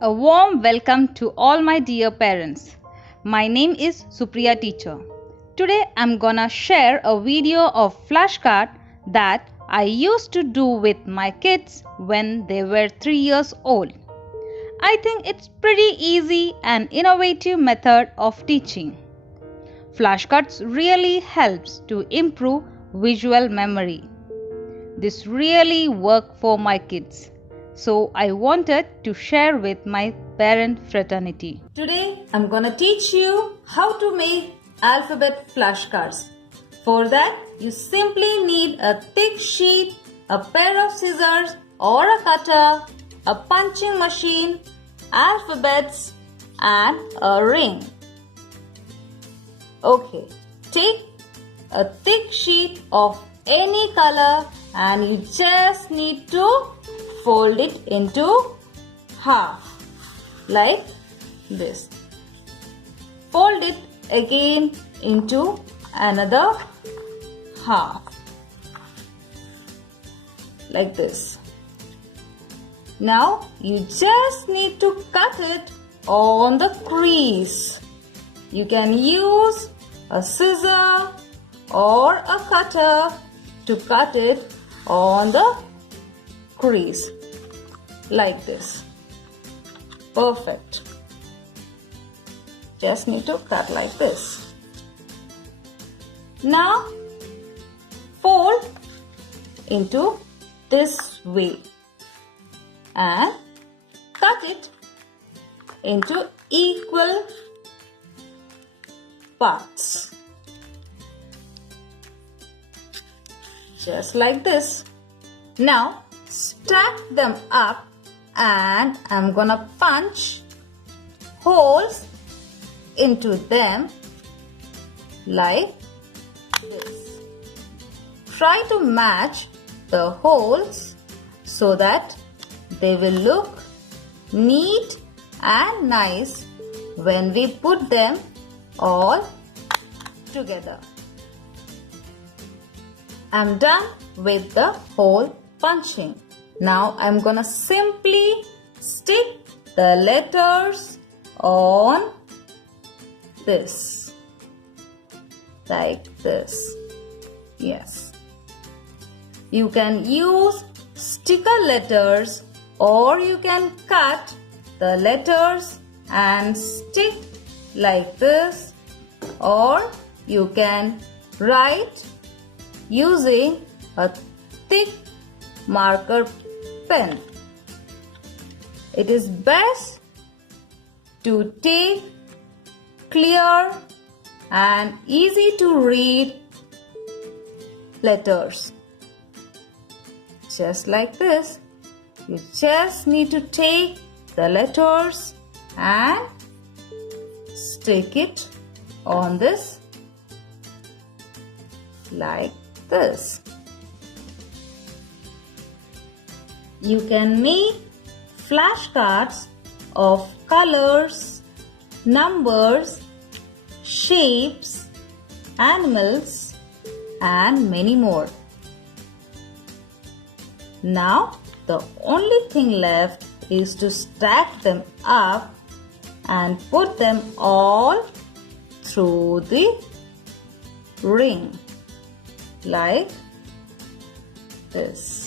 A warm welcome to all my dear parents. My name is Supriya teacher. Today I'm gonna share a video of flashcard that I used to do with my kids when they were 3 years old. I think it's pretty easy and innovative method of teaching. Flashcards really helps to improve visual memory. This really worked for my kids. So I wanted to share with my parent fraternity. Today I'm gonna teach you how to make alphabet flashcards. For that you simply need a thick sheet, a pair of scissors or a cutter, a punching machine, alphabets and a ring. Okay, take a thick sheet of any color and you just need to fold it into half like this. Fold it again into another half like this. Now you just need to cut it on the crease. You can use a scissor or a cutter to cut it on the crease like this. Perfect. Just need to cut like this. Now fold into this way and cut it into equal parts. Just like this. Now stack them up and I'm gonna punch holes into them like this. Try to match the holes so that they will look neat and nice when we put them all together. I'm done with the hole punching. Now I'm gonna simply stick the letters on this like this. Yes, you can use sticker letters or you can cut the letters and stick like this, or you can write using a thick marker pen. It is best to take clear and easy to read letters. Just like this. You just need to take the letters and stick it on this like this. You can make flashcards of colors, numbers, shapes, animals and many more. Now the only thing left is to stack them up and put them all through the ring like this.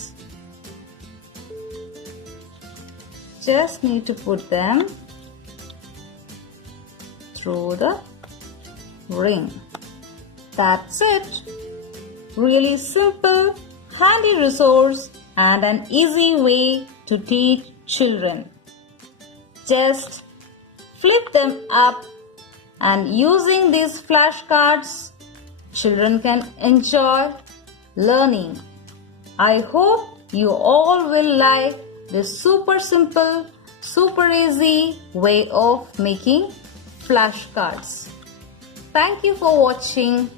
Just need to put them through the ring. That's it. Really simple, handy resource and an easy way to teach children. Just flip them up and using these flashcards, children can enjoy learning. I hope you all will like this super simple, super easy way of making flashcards. Thank you for watching.